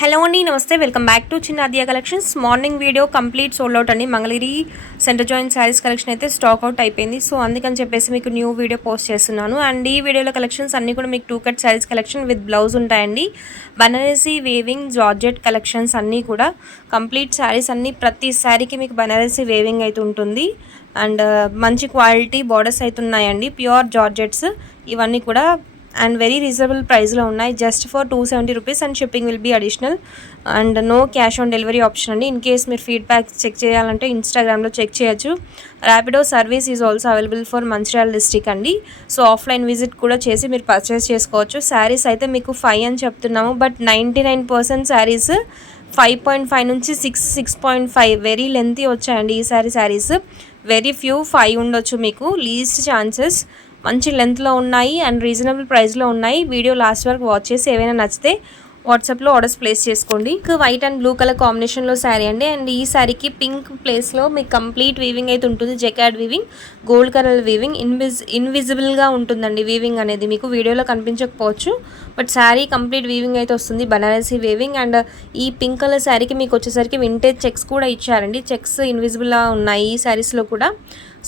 Hello అండి, నమస్తే. Welcome back to Chinna Aadya collections. Morning video complete sold out అండి. Mangalagiri centre joint saris collection అయితే stock out అయిపోయింది. సో అందుకని చెప్పేసి మీకు న్యూ వీడియో పోస్ట్ చేస్తున్నాను. అండ్ ఈ వీడియోలో కలెక్షన్స్ అన్నీ కూడా మీకు 2 cut saris collection with blouse ఉంటాయండి. బనారసీ వేవింగ్ జార్జెట్ కలెక్షన్స్ అన్నీ కూడా కంప్లీట్ శారీస్ అన్నీ ప్రతి శారీకి మీకు బనారసీ వేవింగ్ అయితే ఉంటుంది. అండ్ మంచి క్వాలిటీ బార్డర్స్ అయితే ఉన్నాయండి. ప్యూర్ జార్జెట్స్ ఇవన్నీ కూడా అండ్ వెరీ రీజనబుల్ ప్రైస్లో ఉన్నాయి. Just for 270 rupees and shipping will be additional. And no cash on delivery option అండి. ఇన్ కేస్ మీరు ఫీడ్బ్యాక్ చెక్ చేయాలంటే ఇన్స్టాగ్రామ్లో చెక్ చేయొచ్చు. Rapido service is also available for Mancherial district అండి. సో ఆఫ్లైన్ విజిట్ కూడా చేసి మీరు పర్చేస్ చేసుకోవచ్చు. శారీస్ అయితే మీకు 5 అని చెప్తున్నాము, బట్ 99% శారీస్ 5.5 నుంచి 6.5 వెరీ లెంతీ వచ్చాయండి. ఈ శారీస్ వెరీ ఫ్యూ 5 ఉండొచ్చు, మీకు లీస్ట్ ఛాన్సెస్. మంచి లెంత్లో ఉన్నాయి అండ్ రీజనబుల్ ప్రైస్లో ఉన్నాయి. వీడియో లాస్ట్ వరకు వాచ్ చేసి ఏవైనా నచ్చితే వాట్సాప్లో ఆర్డర్స్ ప్లేస్ చేసుకోండి. వైట్ అండ్ బ్లూ కలర్ కాంబినేషన్లో శారీ అండి. అండ్ ఈ శారీకి పింక్ ప్లేస్లో మీకు కంప్లీట్ వీవింగ్ అయితే ఉంటుంది. Jacquard weaving, gold colour weaving, ఇన్విజిబుల్గా ఉంటుందండి. వీవింగ్ అనేది మీకు వీడియోలో కనిపించకపోవచ్చు, బట్ శారీ కంప్లీట్ వీవింగ్ అయితే వస్తుంది. బనారసీ వీవింగ్. అండ్ ఈ పింక్ కలర్ శారీకి మీకు వచ్చేసరికి వింటేజ్ చెక్స్ కూడా ఇచ్చారండి. చెక్స్ ఇన్విజిబుల్గా ఉన్నాయి ఈ శారీస్లో కూడా.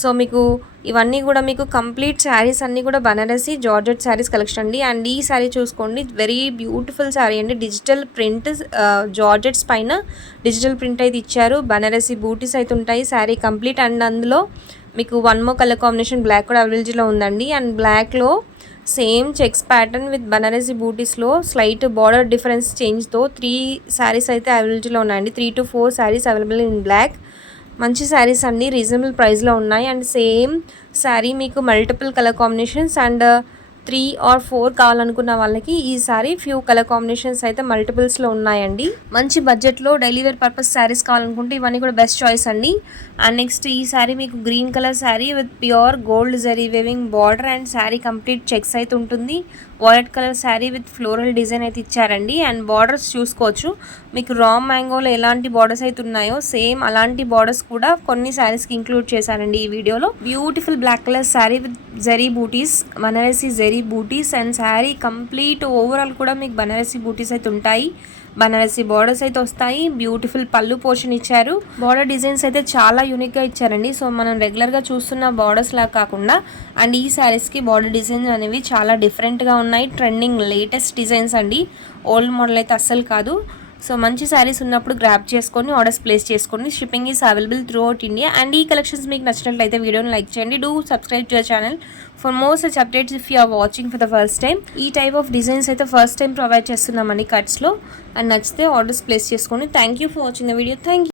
సో మీకు ఇవన్నీ కూడా మీకు కంప్లీట్ శారీస్ అన్నీ కూడా బనారసీ జార్జెట్ శారీస్ కలెక్షన్ అండి. అండ్ ఈ శారీ చూసుకోండి, వెరీ బ్యూటిఫుల్ శారీ అండి. డిజిటల్ ప్రింట్ జార్జెట్స్ పైన డిజిటల్ ప్రింట్ అయితే ఇచ్చారు. బనారసీ బూటీస్ అయితే ఉంటాయి శారీ కంప్లీట్. అండ్ అందులో మీకు 1 more కలర్ కాంబినేషన్ బ్లాక్ కూడా అవైలబిలిటీలో ఉందండి. అండ్ బ్లాక్లో same checks pattern with Banarasi బూటీస్లో స్లైట్ బార్డర్ డిఫరెన్స్ చేంజ్తో 3 శారీస్ అయితే అవైలబిలిటీలో ఉన్నాయండి. 3 to 4 saris available in black. మంచి శారీస్ అండి, రీజనబుల్ ప్రైస్లో ఉన్నాయి. అండ్ సేమ్ శారీ మీకు multiple colour combinations and 3 or 4 కావాలనుకున్న వాళ్ళకి ఈ సారీ ఫ్యూ కలర్ కాంబినేషన్స్ అయితే మల్టిపుల్స్లో ఉన్నాయండి. మంచి బడ్జెట్లో డైలీ వేర్ పర్పస్ శారీస్ కావాలనుకుంటే ఇవన్నీ కూడా బెస్ట్ చాయిస్ అండి. అండ్ నెక్స్ట్ ఈ శారీ మీకు green colour sari with pure gold zari weaving border and sari complete checks అయితే ఉంటుంది. Wallet colour sari with floral design అయితే ఇచ్చారండి. అండ్ బార్డర్స్ చూసుకోవచ్చు, మీకు రా మ్యాంగోలో ఎలాంటి బార్డర్స్ అయితే ఉన్నాయో సేమ్ అలాంటి బార్డర్స్ కూడా కొన్ని శారీస్కి ఇంక్లూడ్ చేశారండి ఈ వీడియోలో. Beautiful black colour sari with zari booties, Banarasi zari booties. And sari complete overall కూడా మీకు బనారసీ బూటీస్ అయితే ఉంటాయి. బనారసీ బార్డర్స్ అయితే వస్తాయి. బ్యూటిఫుల్ పళ్ళు పోర్షన్ ఇచ్చారు. బార్డర్ డిజైన్స్ అయితే చాలా యూనిక్గా ఇచ్చారండి. సో మనం రెగ్యులర్గా చూస్తున్న బార్డర్స్ లాగా కాకుండా అండ్ ఈ శారీస్కి బార్డర్ డిజైన్స్ అనేవి చాలా డిఫరెంట్గా ఉన్నాయి. ట్రెండింగ్ లేటెస్ట్ డిజైన్స్ అండి, ఓల్డ్ మోడల్ అయితే అస్సలు కాదు. సో మంచి శారీస్ ఉన్నప్పుడు గ్రాప్ చేసుకొని ఆర్డర్స్ ప్లేస్ చేసుకోండి. Shipping is available throughout India. And ఈ కలెక్షన్స్ మీకు నచ్చినట్లయితే వీడియోని లైక్ చేయండి. Do subscribe to your channel for more such updates if you are watching for the first time. ఈ టైప్ ఆఫ్ డిజైన్స్ అయితే first time provide చేస్తున్నామండి కట్స్లో. And నచ్చితే ఆర్డర్స్ ప్లేస్ చేసుకోండి. Thank you for watching the video. Thank you.